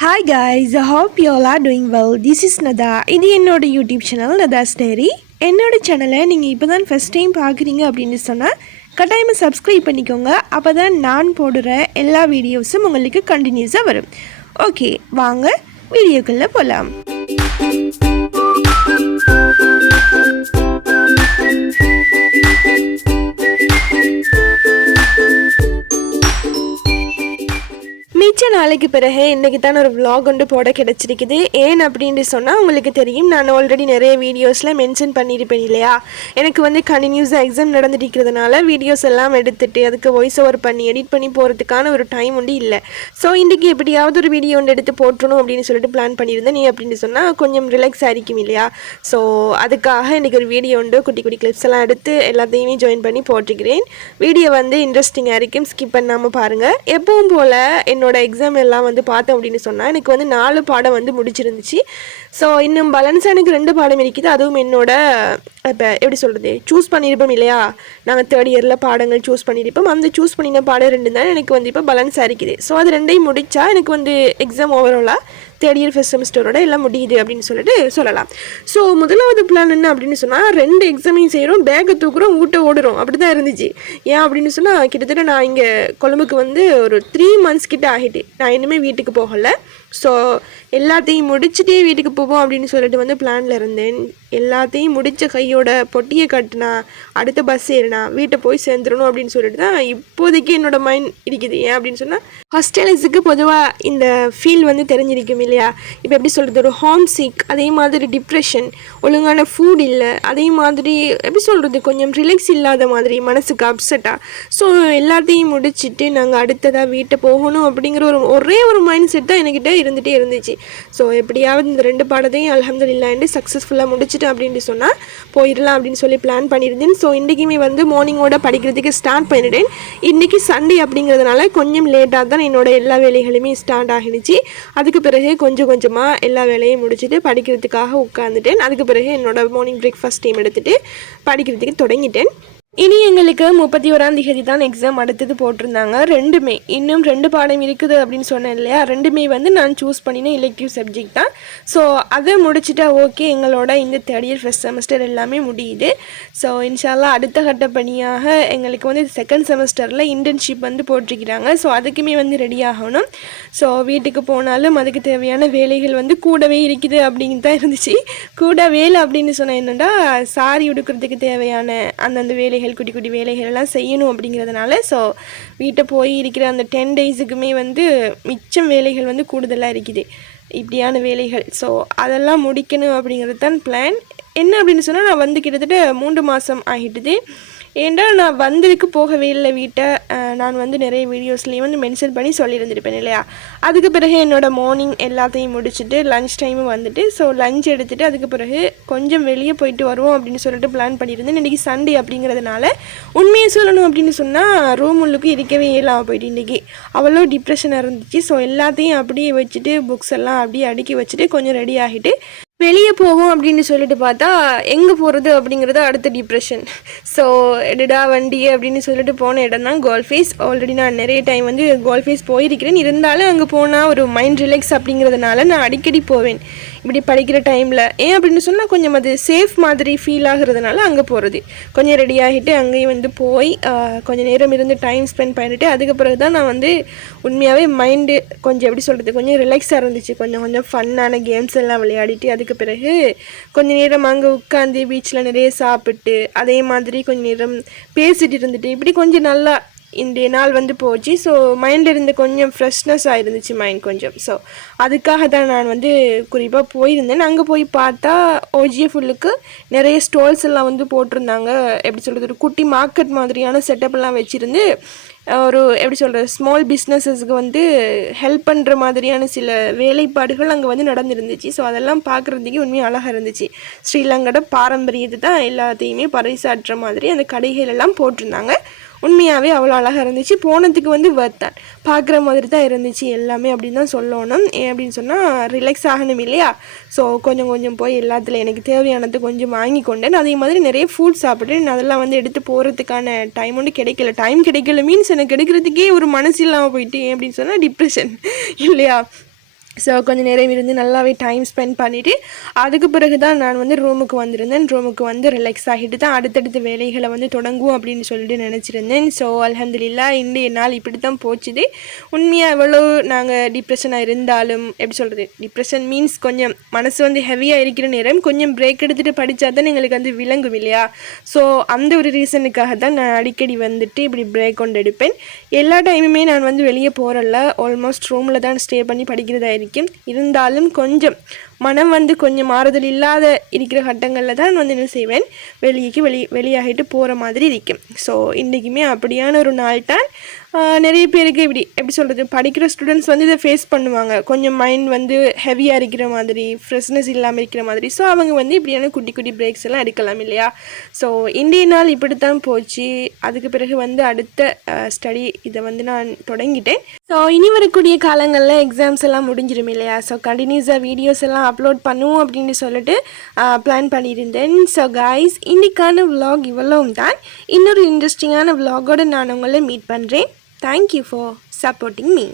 Hi guys, I hope you all are doing well. This is Nada. இது என்னோட YouTube channel நதாஸ் diary. என்னோட சேனலை நீங்கள் இப்போ தான் ஃபஸ்ட் டைம் பார்க்குறீங்க அப்படின்னு சொன்னால் கட்டாயமாக சப்ஸ்கிரைப் பண்ணிக்கோங்க. அப்போ தான் நான் போடுற எல்லா வீடியோஸும் உங்களுக்கு கண்டினியூஸாக வரும். ஓகே, வாங்க வீடியோக்குள்ளே போகலாம். மிச்ச நாளைக்கு பிறகு இன்றைக்கி தான் ஒரு vlog ஒன்று போட கிடச்சிருக்குது. ஏன் அப்படின்னு சொன்னால் உங்களுக்கு தெரியும், நான் ஆல்ரெடி நிறைய வீடியோஸில் மென்ஷன் பண்ணியிருப்பேன் இல்லையா. எனக்கு வந்து கண்டினியூஸாக எக்ஸாம் நடந்துருக்கிறதுனால வீடியோஸ் எல்லாம் எடுத்துகிட்டு அதுக்கு வாய்ஸ் ஓவர் பண்ணி எடிட் பண்ணி போகிறதுக்கான ஒரு டைம் ஒன்று இல்லை. ஸோ இன்றைக்கி எப்படியாவது ஒரு வீடியோ ஒன்று எடுத்து போட்டணும் அப்படின்னு சொல்லிட்டு பிளான் பண்ணியிருந்தேன். நீ அப்படின்னு சொன்னால் கொஞ்சம் ரிலாக்ஸ் ஆகிருக்கும் இல்லையா. ஸோ அதுக்காக இன்றைக்கி ஒரு வீடியோ உண்டு, குட்டி குட்டி கிளிப்ஸ் எல்லாம் எடுத்து எல்லாத்தையுமே ஜாயின் பண்ணி போட்டிருக்கிறேன். வீடியோ வந்து இன்ட்ரெஸ்டிங்காக இருக்கும், ஸ்கிப் பண்ணாமல் பாருங்கள். எப்பவும் போல் என்னோட எக்ஸாம் எல்லாம் வந்து பார்த்தேன் அப்படின்னு சொன்னால் எனக்கு வந்து 4 பாடம் வந்து முடிச்சிருந்துச்சு. ஸோ இன்னும் பேலன்ஸாக எனக்கு 2 பாடம் இருக்குது. அதுவும் என்னோட இப்போ எப்படி சொல்கிறது, சூஸ் பண்ணியிருப்போம் இல்லையா. நாங்கள் 3rd இயரில் பாடங்கள் சூஸ் பண்ணியிருப்போம். அந்த சூஸ் பண்ணின பாடம் 2 தான் எனக்கு வந்து இப்போ பேலன்ஸாக இருக்குது. ஸோ அது 2ஐயும் முடித்தா எனக்கு வந்து எக்ஸாம் ஓவராலாக 3rd இயர் ஃபஸ்ட் செமஸ்டரோட எல்லாம் முடியுது அப்படின்னு சொல்லிட்டு சொல்லலாம். ஸோ முதலாவது பிளான் என்ன அப்படின்னு சொன்னால், 2 எக்ஸாமையும் செய்கிறோம், பேக்கை தூக்குறோம், ஊட்ட ஓடுறோம், அப்படி தான் இருந்துச்சு. ஏன் அப்படின்னு சொன்னால், கிட்டத்தட்ட நான் இங்கே கொழும்புக்கு வந்து ஒரு 3 மந்த்ஸ் கிட்ட ஆகிட்டு நான் இன்னுமே வீட்டுக்கு போகலை. ஸோ எல்லாத்தையும் முடிச்சுட்டே வீட்டுக்கு போவோம் அப்படின்னு சொல்லிட்டு வந்து பிளானில் இருந்தேன். எல்லாத்தையும் முடித்த கையோட பொட்டியை கட்டினா அடுத்த பஸ் ஏறினா வீட்டை போய் சேர்ந்துடணும் அப்படின்னு சொல்லிட்டு தான் இப்போதைக்கு என்னோடய மைண்ட் இருக்குது. ஏன் அப்படின்னு சொன்னால், ஹாஸ்டலைஸுக்கு பொதுவாக இந்த ஃபீல் வந்து தெரிஞ்சிருக்கும் இல்லையா. இப்போ எப்படி சொல்கிறது, ஒரு ஹோம் சிக், அதே மாதிரி டிப்ரெஷன், ஒழுங்கான ஃபுட் இல்லை, அதே மாதிரி எப்படி சொல்கிறது, கொஞ்சம் ரிலாக்ஸ் இல்லாத மாதிரி மனசுக்கு அப்செட்டாக. ஸோ எல்லாத்தையும் முடிச்சுட்டு நாங்கள் அடுத்ததாக வீட்டை போகணும் அப்படிங்கிற ஒரே ஒரு மைண்ட் செட் தான் என்கிட்ட இருந்துகிட்டே இருந்துச்சு. ஸோ எப்படியாவது இந்த 2 பாடத்தையும் அல்ஹம்துலில்லாஹ்னு சக்ஸஸ்ஃபுல்லாக முடிச்சுட்டேன் அப்படின்னு சொன்னால் போயிடலாம் அப்படின்னு சொல்லி பிளான் பண்ணியிருந்தேன். ஸோ இன்றைக்குமே வந்து மார்னிங்கோட படிக்கிறதுக்கு ஸ்டார்ட் பண்ணிட்டேன். இன்றைக்கி சண்டே அப்படிங்கிறதுனால கொஞ்சம் லேட்டாக தான் என்னோட எல்லா வேலைகளுமே ஸ்டார்ட் ஆகிடுச்சு. அதுக்கு பிறகு கொஞ்சம் கொஞ்சமாக எல்லா வேலையும் முடிச்சுட்டு படிக்கிறதுக்காக உட்காந்துட்டேன். அதுக்கு பிறகு என்னோட மார்னிங் பிரேக்ஃபாஸ்ட் டைம் எடுத்துகிட்டு படிக்கிறதுக்கு தொடங்கிட்டேன். இனி எங்களுக்கு 31ஆம் தேதி தான் எக்ஸாம் அடுத்தது போட்டிருந்தாங்க. 2மே இன்னும் 2 பாடம் இருக்குது அப்படின்னு சொன்னேன் இல்லையா. 2மே வந்து நான் சூஸ் பண்ணின எலெக்டிவ் சப்ஜெக்ட் தான். ஸோ அதை முடிச்சுட்டா ஓகே, எங்களோட இந்த 3rd இயர் ஃபஸ்ட் செமஸ்டர் எல்லாமே முடியுது. ஸோ இன்ஷால்லா அடுத்த கட்ட பணியாக எங்களுக்கு வந்து 2nd செமஸ்டரில் இன்டர்ன்ஷிப் வந்து போட்டிருக்கிறாங்க. ஸோ அதுக்குமே வந்து ரெடி ஆகணும். ஸோ வீட்டுக்கு போனாலும் அதுக்கு தேவையான வேலைகள் வந்து கூடவே இருக்குது அப்படின்னு தான் இருந்துச்சு. கூட வேலை அப்படின்னு சொன்னால் என்னென்னா, சாரி உடுக்கிறதுக்கு தேவையான அந்தந்த வேலைகள், குட்டி குட்டி வேலைகள் எல்லாம் செய்யணும் அப்படிங்கிறதுனால. ஸோ வீட்டை போய் இருக்கிற அந்த 10 டேஸுக்குமே வந்து மிச்சம் வேலைகள் வந்து கூடுதலாக இருக்குது, இப்படியான வேலைகள். ஸோ அதெல்லாம் முடிக்கணும் அப்படிங்கிறது தான் பிளான். என்ன அப்படின்னு சொன்னால், நான் வந்து கிட்டத்தட்ட 3 மாதம் ஆகிட்டுது. ஏன்டா நான் வந்ததுக்கு போகவே இல்லை வீட்டை. நான் வந்து நிறைய வீடியோஸ்லேயும் வந்து மென்ஷன் பண்ணி சொல்லியிருந்திருப்பேன் இல்லையா. அதுக்கு பிறகு என்னோடய மார்னிங் எல்லாத்தையும் முடிச்சுட்டு லன்ச் டைமும் வந்துட்டு, ஸோ லஞ்ச் எடுத்துகிட்டு அதுக்கு பிறகு கொஞ்சம் வெளியே போயிட்டு வருவோம் அப்படின்னு சொல்லிட்டு பிளான் பண்ணியிருந்தேன். இன்றைக்கி சண்டே அப்படிங்கிறதுனால உண்மையை சொல்லணும் அப்படின்னு சொன்னால் ரூம் உள்ளுக்கு இருக்கவே இல்லாமல் போயிட்டு இன்றைக்கி அவ்வளோ டிப்ரெஷனாக இருந்துச்சு. ஸோ எல்லாத்தையும் அப்படியே வச்சுட்டு புக்ஸ் எல்லாம் அப்படியே அடுக்கி வச்சுட்டு கொஞ்சம் ரெடி ஆகிட்டு வெளியே போவோம் அப்படின்னு சொல்லிட்டு பார்த்தா எங்கே போகிறது அப்படிங்கிறது அடுத்த டிப்ரெஷன். ஸோ எடுடா வண்டி அப்படின்னு சொல்லிட்டு போன இடம் தான் கோல்ஃபேஸ். ஆல்ரெடி நான் நிறைய டைம் வந்து கோல்ஃபேஸ் போயிருக்கிறேன். இருந்தாலும் அங்கே போனால் ஒரு மைண்ட் ரிலாக்ஸ் அப்படிங்கிறதுனால நான் அடிக்கடி போவேன் இப்படி படிக்கிற டைமில். ஏன் அப்படின்னு சொன்னால், கொஞ்சம் அது சேஃப் மாதிரி ஃபீல் ஆகுறதுனால அங்கே போகிறது. கொஞ்சம் ரெடி ஆகிட்டு அங்கேயும் வந்து போய் கொஞ்சம் நேரம் இருந்து டைம் ஸ்பெண்ட் பண்ணிவிட்டு அதுக்கு பிறகு தான் நான் வந்து உண்மையாகவே மைண்டு கொஞ்சம் எப்படி சொல்கிறது, கொஞ்சம் ரிலாக்ஸாக இருந்துச்சு. கொஞ்சம் ஃபன்னான கேம்ஸ் எல்லாம் விளையாடிட்டு அதுக்கு பிறகு கொஞ்சம் நேரம் அங்கே உட்காந்து பீச்சில் நிறைய சாப்பிட்டு அதே மாதிரி கொஞ்சம் நேரம் பேசிட்டு இருந்துட்டு இப்படி கொஞ்சம் நல்லா இன்றைய நாள் வந்து போச்சு. ஸோ மைண்டில் இருந்து கொஞ்சம் ஃப்ரெஷ்னஸ் ஆகிருந்துச்சு மைண்ட் கொஞ்சம். ஸோ அதுக்காக தான் நான் வந்து குறிப்பாக போயிருந்தேன். அங்கே போய் பார்த்தா OGF ஃபுல்லுக்கு நிறைய ஸ்டால்ஸ் எல்லாம் வந்து போட்டிருந்தாங்க. எப்படி சொல்கிறது, ஒரு குட்டி மார்க்கெட் மாதிரியான செட்டப்லாம் வச்சுருந்து ஒரு எப்படி சொல்கிறது, ஸ்மால் பிஸ்னஸஸ்க்கு வந்து ஹெல்ப் பண்ணுற மாதிரியான சில வேலைப்பாடுகள் அங்கே வந்து நடந்துருந்துச்சு. ஸோ அதெல்லாம் பார்க்குறதுக்கு உண்மையாக அழகாக இருந்துச்சு. ஸ்ரீலங்கோட பாரம்பரியத்தை தான் எல்லாத்தையுமே பறைசாற்றுற மாதிரி அந்த கடைகள் எல்லாம் போட்டிருந்தாங்க. உண்மையாகவே அவ்வளோ அழகாக இருந்துச்சு. போனதுக்கு வந்து வர்த்தான், பார்க்குற மாதிரி தான் இருந்துச்சு எல்லாமே அப்படின்னு தான் சொல்லணும். ஏன் அப்படின்னு சொன்னால், ரிலாக்ஸ் ஆகணும் இல்லையா. ஸோ கொஞ்சம் கொஞ்சம் போய் எல்லாத்துல எனக்கு தேவையானது கொஞ்சம் வாங்கி கொண்டேன். அதே மாதிரி நிறைய ஃபுட் சாப்பிட்டேன். அதெல்லாம் வந்து எடுத்து போகிறதுக்கான டைம் ஒன்று கிடைக்கல. டைம் கிடைக்கல மீன்ஸ் எனக்கு எடுக்கிறதுக்கே ஒரு மனசு இல்லாமல் போயிட்டு. ஏன் அப்படின்னு சொன்னால் டிப்ரெஷன் இல்லையா. ஸோ கொஞ்சம் நேரம் இருந்து நல்லாவே டைம் ஸ்பெண்ட் பண்ணிவிட்டு அதுக்கு பிறகு தான் நான் வந்து ரூமுக்கு வந்திருந்தேன். ரூமுக்கு வந்து ரிலாக்ஸ் ஆகிட்டு தான் அடுத்தடுத்த வேலைகளை வந்து தொடங்குவோம் அப்படின்னு சொல்லிட்டு நினச்சிருந்தேன். ஸோ அல்ஹம்துலில்லாஹ் இன்றைய நாள் இப்படி தான் போச்சுது. உண்மையாக எவ்வளோ நாங்கள் டிப்ரெஷனாக இருந்தாலும் எப்படி சொல்கிறது, டிப்ரெஷன் மீன்ஸ் கொஞ்சம் மனசு வந்து ஹெவியாக இருக்கிற நேரம் கொஞ்சம் பிரேக் எடுத்துகிட்டு படித்தா தான் எங்களுக்கு வந்து விளங்கும் இல்லையா. ஸோ அந்த ஒரு ரீசனுக்காக தான் நான் அடிக்கடி வந்துட்டு இப்படி பிரேக் கொண்டு எடுப்பேன். எல்லா டைமுமே நான் வந்து வெளியே போகிறல, ஆல்மோஸ்ட் ரூமில் தான் ஸ்டே பண்ணி படிக்கிறதா இருக்கும். இருந்தாலும் கொஞ்சம் மனம் வந்து கொஞ்சம் மாறுதல் இல்லாத இருக்கிற கட்டங்களில் தான் வந்து என்ன செய்வேன், வெளியாகிட்டு போகிற மாதிரி இருக்கும். ஸோ இன்றைக்குமே அப்படியான ஒரு நாள் தான். நிறைய பேருக்கு எப்படி சொல்கிறது, படிக்கிற ஸ்டூடெண்ட்ஸ் வந்து இதை ஃபேஸ் பண்ணுவாங்க. கொஞ்சம் மைண்ட் வந்து ஹெவியாக இருக்கிற மாதிரி, ஃப்ரெஷ்னஸ் இல்லாமல் இருக்கிற மாதிரி. ஸோ அவங்க வந்து இப்படியான குட்டி குட்டி பிரேக்ஸ் எல்லாம் எடுக்கலாம் இல்லையா. ஸோ இன்றைய நாள் இப்படித்தான் போச்சு. அதுக்கு பிறகு வந்து அடுத்த ஸ்டடி இதை வந்து நான் தொடங்கிட்டேன். ஸோ இனி வரக்கூடிய காலங்களில் எக்ஸாம்ஸ் எல்லாம் முடிஞ்சிடும் இல்லையா. ஸோ கண்டினியூஸாக வீடியோஸ் எல்லாம் அப்லோட் பண்ணுவோம் அப்படின்னு சொல்லிட்டு பிளான் பண்ணியிருந்தேன். ஸோ கைஸ், இன்றைக்கான vlog இவ்வளவும் தான். இன்னொரு இன்ட்ரெஸ்டிங்கான vlogோடு நான் உங்களை மீட் பண்ணுறேன். Thank you for supporting me.